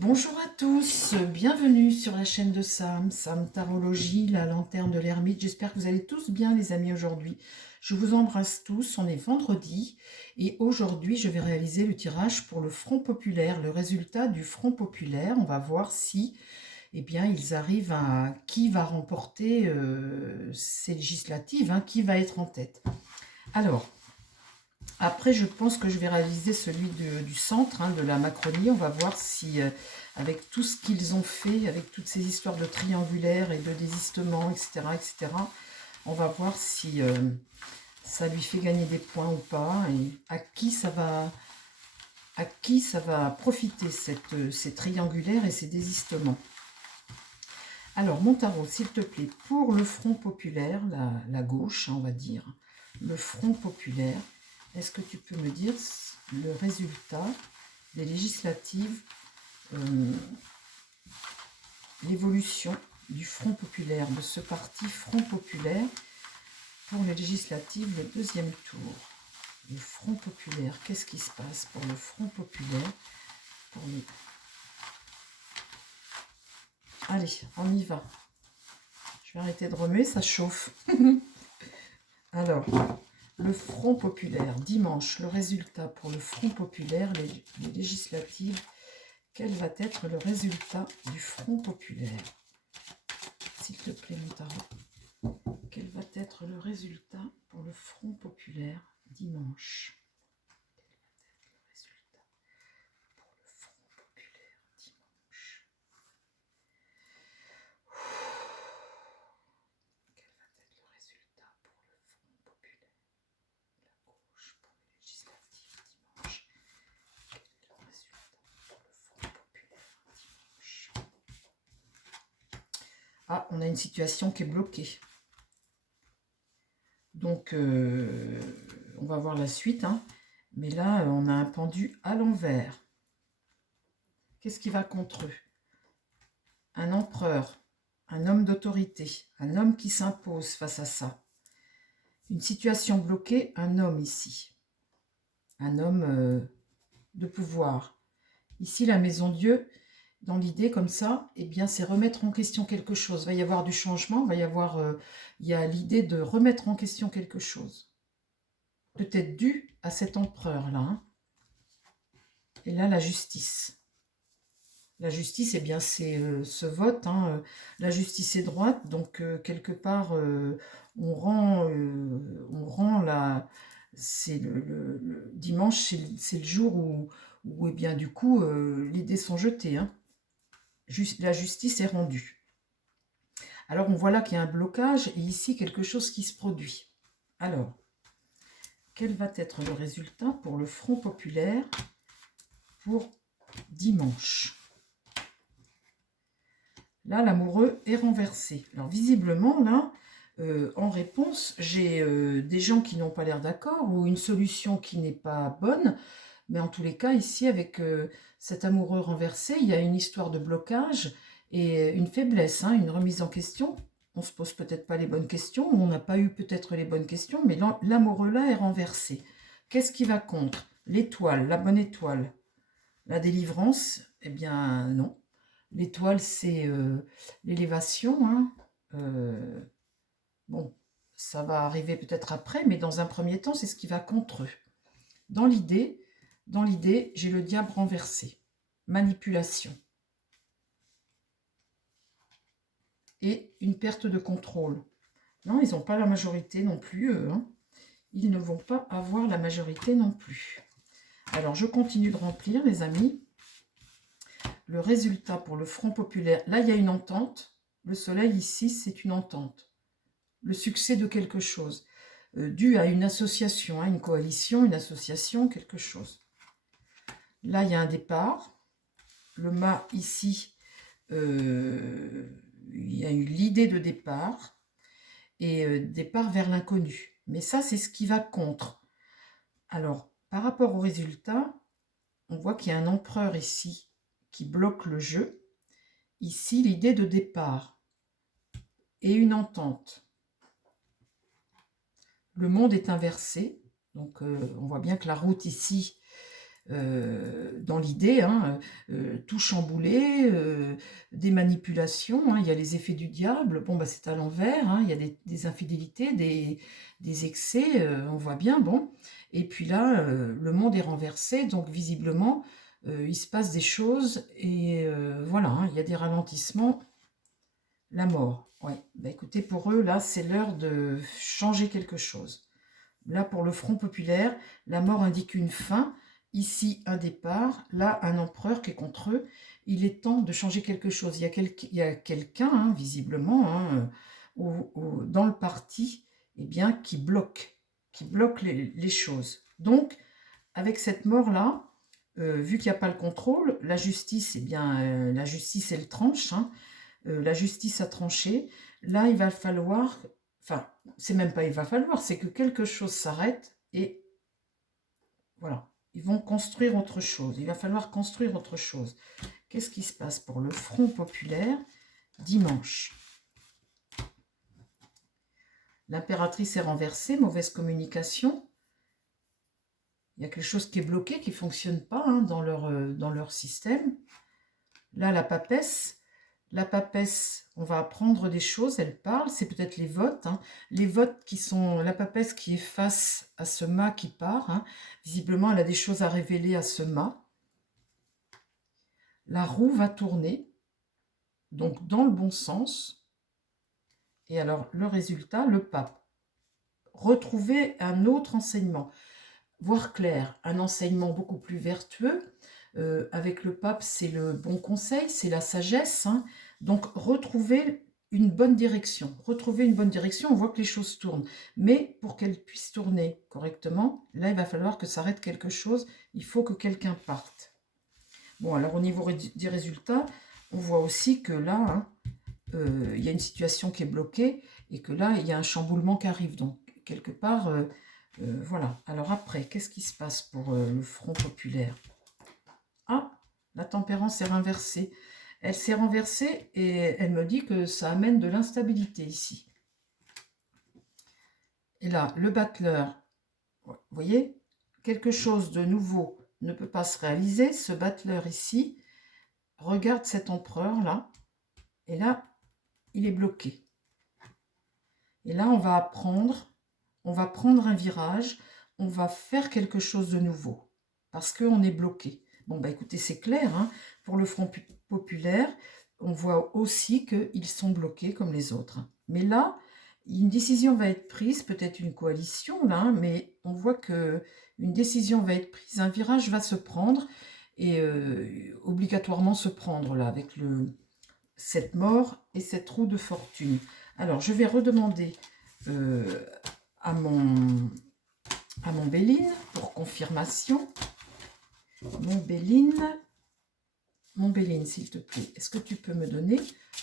Bonjour à tous, bienvenue sur la chaîne de Sam Tarologie, la lanterne de l'ermite. J'espère que vous allez tous bien les amis aujourd'hui. Je vous embrasse tous, on est vendredi et aujourd'hui je vais réaliser le tirage pour le Front Populaire, le résultat du Front Populaire. On va voir si ils arrivent à qui va remporter ces législatives, qui va être en tête. Alors, après, je pense que je vais réaliser celui du centre, de la Macronie. On va voir si, avec tout ce qu'ils ont fait, avec toutes ces histoires de triangulaire et de désistement, etc., on va voir si ça lui fait gagner des points ou pas, et à qui ça va profiter, ces triangulaires et ces désistements. Alors, mon tarot, s'il te plaît, pour le Front Populaire, la gauche, on va dire, le Front Populaire, est-ce que tu peux me dire le résultat des législatives, l'évolution du Front Populaire, de ce parti Front Populaire pour les législatives, le deuxième tour. Le Front Populaire, qu'est-ce qui se passe pour le Front Populaire pour les... Allez, on y va. Je vais arrêter de remuer, ça chauffe. Alors, le Front Populaire, dimanche, le résultat pour le Front Populaire, les législatives, quel va être le résultat du Front Populaire? S'il te plaît, mon tarot. Quel va être le résultat pour le Front Populaire dimanche? Ah, on a une situation qui est bloquée. Donc, on va voir la suite. Mais là, on a un pendu à l'envers. Qu'est-ce qui va contre eux? Un empereur, un homme d'autorité, un homme qui s'impose face à ça. Une situation bloquée, un homme ici. Un homme de pouvoir. Ici, la maison Dieu, dans l'idée comme ça, c'est remettre en question quelque chose. Il va y avoir du changement, il y a l'idée de remettre en question quelque chose. Peut-être dû à cet empereur-là. Et là, la justice. La justice, c'est ce vote. La justice est droite, donc quelque part, on rend la... C'est le dimanche, c'est le jour où du coup, les dés sont jetés. La justice est rendue. Alors, on voit là qu'il y a un blocage et ici, quelque chose qui se produit. Alors, quel va être le résultat pour le Front Populaire pour dimanche? Là, l'amoureux est renversé. Alors, visiblement, là, en réponse, j'ai des gens qui n'ont pas l'air d'accord ou une solution qui n'est pas bonne. Mais en tous les cas, ici, avec cet amoureux renversé, il y a une histoire de blocage et une faiblesse, une remise en question. On ne se pose peut-être pas les bonnes questions, ou on n'a pas eu peut-être les bonnes questions, mais l'amoureux là est renversé. Qu'est-ce qui va contre? L'étoile, la bonne étoile. La délivrance, eh bien non. L'étoile, c'est l'élévation. Bon, ça va arriver peut-être après, mais dans un premier temps, c'est ce qui va contre eux. Dans l'idée, j'ai le diable renversé. Manipulation. Et une perte de contrôle. Non, ils n'ont pas la majorité non plus, eux. Ils ne vont pas avoir la majorité non plus. Alors, je continue de remplir, les amis. Le résultat pour le Front Populaire. Là, il y a une entente. Le soleil, ici, c'est une entente. Le succès de quelque chose. Dû à une association, une coalition, une association, quelque chose. Là, il y a un départ. Le mât, ici, il y a eu l'idée de départ et départ vers l'inconnu. Mais ça, c'est ce qui va contre. Alors, par rapport au résultat, on voit qu'il y a un empereur ici qui bloque le jeu. Ici, l'idée de départ et une entente. Le monde est inversé. Donc, on voit bien que la route ici dans l'idée, hein, tout chamboulé, des manipulations, hein, il y a les effets du diable, bon, bah, c'est à l'envers, hein, il y a des infidélités, des excès, on voit bien, bon. Et puis là, le monde est renversé, donc visiblement, il se passe des choses, et voilà, hein, il y a des ralentissements, la mort. Ouais, bah, écoutez, pour eux, là, c'est l'heure de changer quelque chose. Là, pour le Front populaire, la mort indique une fin. Ici, un départ. Là, un empereur qui est contre eux. Il est temps de changer quelque chose. Il y a quelqu'un, hein, visiblement, hein, dans le parti, eh bien, qui bloque les choses. Donc, avec cette mort-là, vu qu'il n'y a pas le contrôle, la justice, eh bien, la justice, elle tranche, hein. La justice a tranché. Là, il va falloir, enfin, c'est même pas il va falloir, c'est que quelque chose s'arrête et voilà, ils vont construire autre chose. Il va falloir construire autre chose. Qu'est-ce qui se passe pour le Front populaire dimanche? L'impératrice est renversée, mauvaise communication. Il y a quelque chose qui est bloqué, qui ne fonctionne pas, hein, dans leur système. Là, la papesse, on va apprendre des choses, elle parle, c'est peut-être les votes, hein. Les votes qui sont, la papesse qui est face à ce mât qui part, hein. Visiblement elle a des choses à révéler à ce mât. La roue va tourner, donc dans le bon sens, et alors le résultat, le pape. Retrouver un autre enseignement, voir clair, un enseignement beaucoup plus vertueux. Avec le pape, c'est le bon conseil, c'est la sagesse, hein. Donc, retrouver une bonne direction. Retrouver une bonne direction, on voit que les choses tournent. Mais pour qu'elles puissent tourner correctement, là, il va falloir que s'arrête quelque chose. Il faut que quelqu'un parte. Bon, alors au niveau des résultats, on voit aussi que là, hein, il y a une situation qui est bloquée et que là, il y a un chamboulement qui arrive. Donc, quelque part, voilà. Alors après, qu'est-ce qui se passe pour le Front populaire? Ah, la tempérance est renversée. Elle s'est renversée et elle me dit que ça amène de l'instabilité ici. Et là, le battleur, vous voyez, quelque chose de nouveau ne peut pas se réaliser. Ce battleur ici, regarde cet empereur-là, et là, il est bloqué. Et là, on va prendre un virage, on va faire quelque chose de nouveau, parce qu'on est bloqué. Bon, bah écoutez, c'est clair, hein. Pour le Front populaire, on voit aussi qu'ils sont bloqués comme les autres. Mais là, une décision va être prise, peut-être une coalition, là, hein, mais on voit qu'une décision va être prise, un virage va se prendre, et obligatoirement se prendre, là, avec cette mort et cette roue de fortune. Alors, je vais redemander à mon Béline pour confirmation. Mon Béline, s'il te plaît, est-ce que tu peux me donner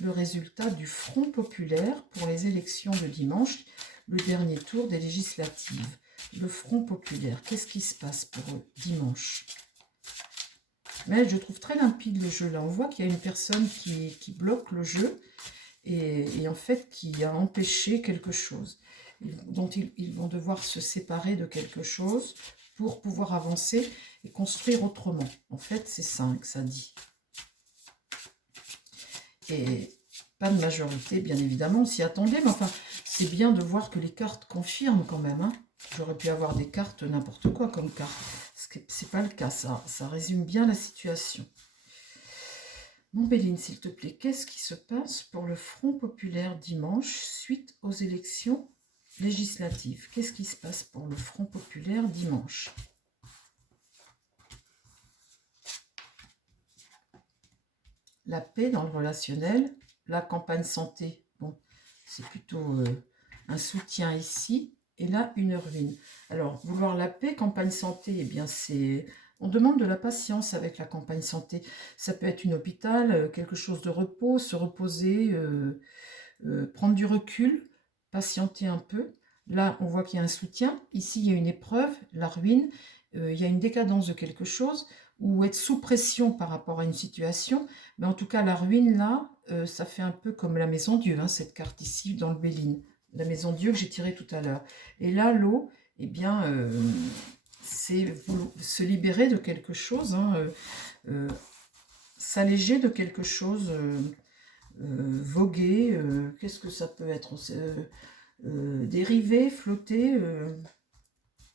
le résultat du Front populaire pour les élections de dimanche, le dernier tour des législatives? Le Front populaire, qu'est-ce qui se passe pour dimanche? Mais je trouve très limpide le jeu. Là, on voit qu'il y a une personne qui bloque le jeu et en fait qui a empêché quelque chose. Dont ils vont devoir se séparer de quelque chose pour pouvoir avancer et construire autrement. En fait, c'est ça que ça dit. Et pas de majorité, bien évidemment, on s'y attendait, mais enfin, c'est bien de voir que les cartes confirment quand même, hein. J'aurais pu avoir des cartes, n'importe quoi comme carte. C'est pas le cas, ça résume bien la situation. Mon Béline, s'il te plaît, qu'est-ce qui se passe pour le Front populaire dimanche suite aux élections législatives? Qu'est-ce qui se passe pour le Front populaire dimanche? La paix dans le relationnel, la campagne santé, bon, c'est plutôt un soutien ici, et là, une ruine. Alors, vouloir la paix, campagne santé, eh bien, c'est... On demande de la patience avec la campagne santé. Ça peut être un hôpital, quelque chose de repos, se reposer, prendre du recul, patienter un peu. Là, on voit qu'il y a un soutien. Ici, il y a une épreuve, la ruine. Il y a une décadence de quelque chose, ou être sous pression par rapport à une situation. Mais en tout cas, la ruine, là, ça fait un peu comme la maison Dieu, hein, cette carte ici, dans le Béline. La maison Dieu que j'ai tirée tout à l'heure. Et là, l'eau, eh bien, c'est se libérer de quelque chose, hein, s'alléger de quelque chose, voguer, qu'est-ce que ça peut être, dériver, flotter,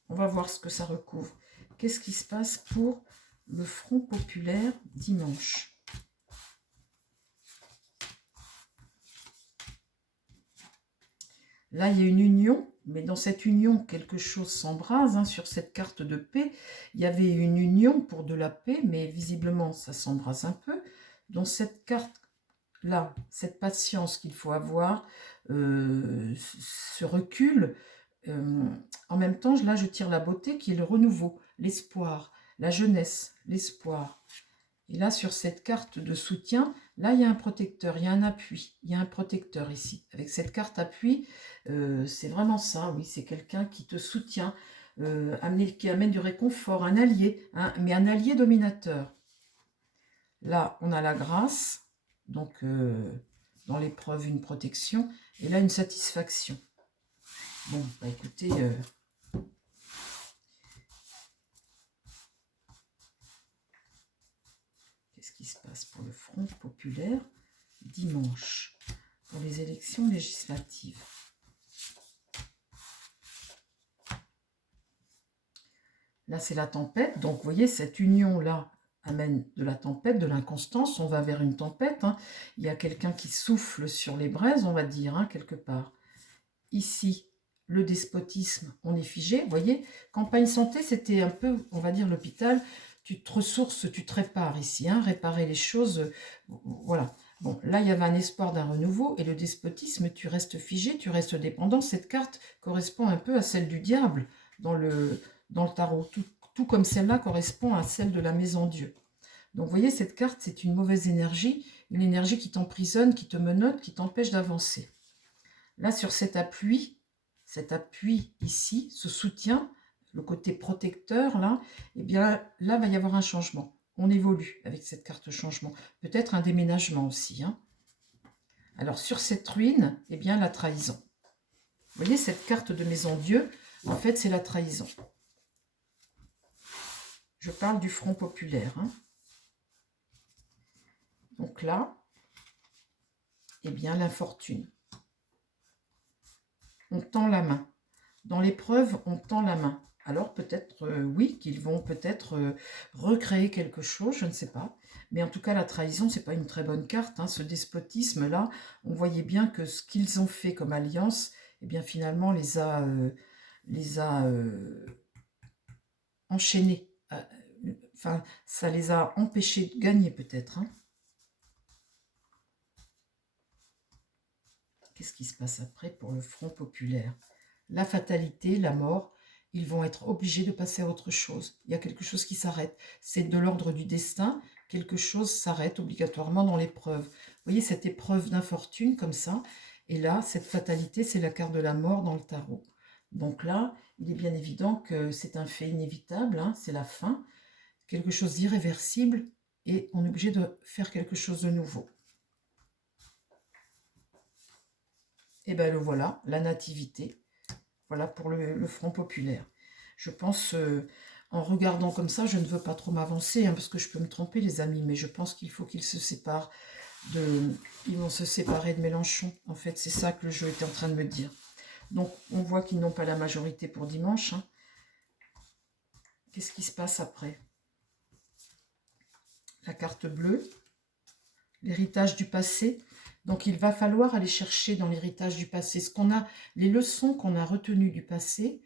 on va voir ce que ça recouvre. Qu'est-ce qui se passe pour le Front populaire dimanche? Là, il y a une union, mais dans cette union, quelque chose s'embrase. Hein. Sur cette carte de paix, il y avait une union pour de la paix, mais visiblement, ça s'embrase un peu. Dans cette carte-là, cette patience qu'il faut avoir, ce recul, en même temps, là, je tire la beauté qui est le renouveau, l'espoir, la jeunesse, l'espoir. Et là, sur cette carte de soutien, là, il y a un protecteur, il y a un appui, il y a un protecteur ici. Avec cette carte appui, c'est vraiment ça, oui, c'est quelqu'un qui te soutient, qui amène du réconfort, un allié, hein, mais un allié dominateur. Là, on a la grâce, donc dans l'épreuve, une protection, et là, une satisfaction. Bon, bah écoutez... qu'est-ce qui se passe pour le Front populaire dimanche, pour les élections législatives? Là, c'est la tempête. Donc, vous voyez, cette union-là amène de la tempête, de l'inconstance. On va vers une tempête. Hein. Il y a quelqu'un qui souffle sur les braises, on va dire, hein, quelque part. Ici, le despotisme, on est figé. Vous voyez, campagne santé, c'était un peu, on va dire, l'hôpital. Tu te ressources, tu te répares ici, hein, réparer les choses. Voilà. Bon, là, il y avait un espoir d'un renouveau. Et le despotisme, tu restes figé, tu restes dépendant. Cette carte correspond un peu à celle du diable dans le tarot. Tout comme celle-là correspond à celle de la maison Dieu. Donc, vous voyez, cette carte, c'est une mauvaise énergie. Une énergie qui t'emprisonne, qui te menotte, qui t'empêche d'avancer. Là, sur cet appui ici, ce soutien, le côté protecteur, là, eh bien, là, va y avoir un changement. On évolue avec cette carte changement. Peut-être un déménagement aussi. Hein. Alors, sur cette ruine, eh bien, la trahison. Vous voyez, cette carte de maison Dieu, en fait, c'est la trahison. Je parle du Front populaire. Hein. Donc là, eh bien, l'infortune. On tend la main. Dans l'épreuve, on tend la main. Alors peut-être, oui, qu'ils vont peut-être recréer quelque chose, je ne sais pas. Mais en tout cas, la trahison, c'est pas une très bonne carte. Hein. Ce despotisme-là, on voyait bien que ce qu'ils ont fait comme alliance, eh bien finalement, les a enchaînés. Enfin, ça les a empêchés de gagner peut-être. Hein. Qu'est-ce qui se passe après pour le Front populaire? La fatalité, la mort, ils vont être obligés de passer à autre chose. Il y a quelque chose qui s'arrête. C'est de l'ordre du destin. Quelque chose s'arrête obligatoirement dans l'épreuve. Vous voyez cette épreuve d'infortune comme ça. Et là, cette fatalité, c'est la carte de la mort dans le tarot. Donc là, il est bien évident que c'est un fait inévitable. Hein, c'est la fin. Quelque chose d'irréversible. Et on est obligé de faire quelque chose de nouveau. Et bien le voilà, la nativité. Voilà pour le Front populaire. Je pense, en regardant comme ça, je ne veux pas trop m'avancer, hein, parce que je peux me tromper, les amis, mais je pense qu'il faut qu'ils se séparent ils vont se séparer de Mélenchon. En fait, c'est ça que le jeu était en train de me dire. Donc, on voit qu'ils n'ont pas la majorité pour dimanche. Hein. Qu'est-ce qui se passe après? La carte bleue, l'héritage du passé. Donc, il va falloir aller chercher dans l'héritage du passé les leçons qu'on a retenues du passé.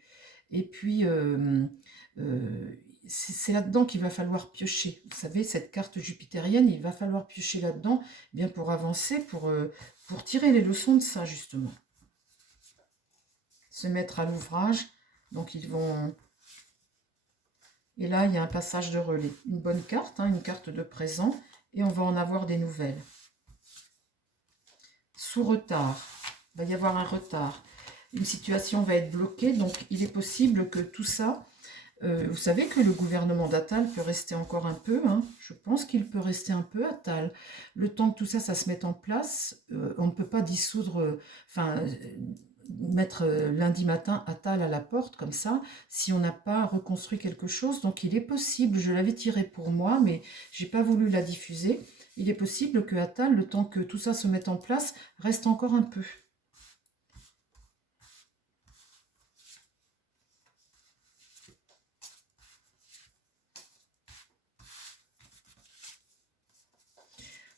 Et puis, c'est là-dedans qu'il va falloir piocher. Vous savez, cette carte jupitérienne, il va falloir piocher là-dedans bien pour avancer, pour tirer les leçons de ça, justement. Se mettre à l'ouvrage. Donc, ils vont... Et là, il y a un passage de relais. Une bonne carte, hein, une carte de présent. Et on va en avoir des nouvelles. Sous retard. Il va y avoir un retard. Une situation va être bloquée. Donc, il est possible que tout ça... vous savez que le gouvernement d'Attal peut rester encore un peu. Hein. Je pense qu'il peut rester un peu, Attal. Le temps que tout ça, ça se mette en place, on ne peut pas dissoudre... mettre lundi matin Atal à la porte, comme ça, si on n'a pas reconstruit quelque chose. Donc il est possible, je l'avais tiré pour moi, mais j'ai pas voulu la diffuser. Il est possible que Atal, le temps que tout ça se mette en place, reste encore un peu.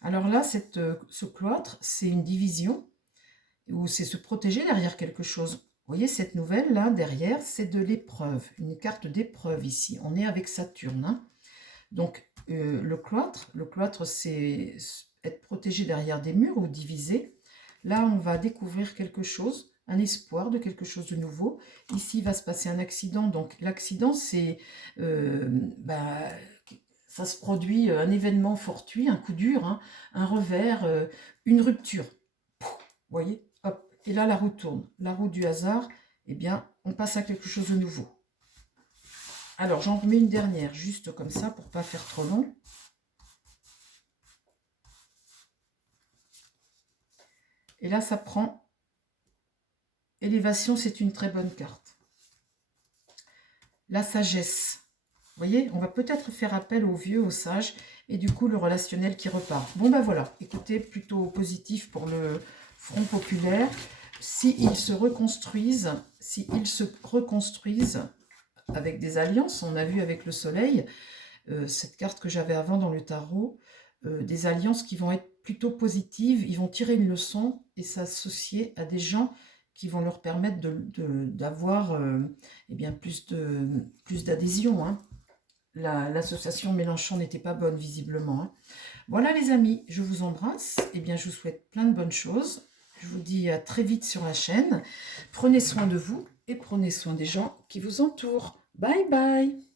Alors là, ce cloître, c'est une division, ou c'est se protéger derrière quelque chose. Vous voyez, cette nouvelle-là, derrière, c'est de l'épreuve, une carte d'épreuve ici. On est avec Saturne. Hein. Donc, le cloître, c'est être protégé derrière des murs ou divisé. Là, on va découvrir quelque chose, un espoir de quelque chose de nouveau. Ici, il va se passer un accident. Donc, l'accident, c'est... ça se produit, un événement fortuit, un coup dur, hein, un revers, une rupture. Vous voyez, hop. Et là, la roue tourne. La roue du hasard, eh bien, on passe à quelque chose de nouveau. Alors, j'en remets une dernière, juste comme ça, pour ne pas faire trop long. Et là, ça prend. Élévation, c'est une très bonne carte. La sagesse. Vous voyez, on va peut-être faire appel aux vieux, aux sages, et du coup, le relationnel qui repart. Bon, ben voilà, écoutez, plutôt positif pour le Front populaire. S'ils se reconstruisent, avec des alliances, on a vu avec le soleil, cette carte que j'avais avant dans le tarot, des alliances qui vont être plutôt positives, ils vont tirer une leçon et s'associer à des gens qui vont leur permettre d'avoir eh bien plus d'adhésion. Hein. L'association Mélenchon n'était pas bonne visiblement. Hein. Voilà les amis, je vous embrasse, eh bien je vous souhaite plein de bonnes choses. Je vous dis à très vite sur la chaîne. Prenez soin de vous et prenez soin des gens qui vous entourent. Bye bye.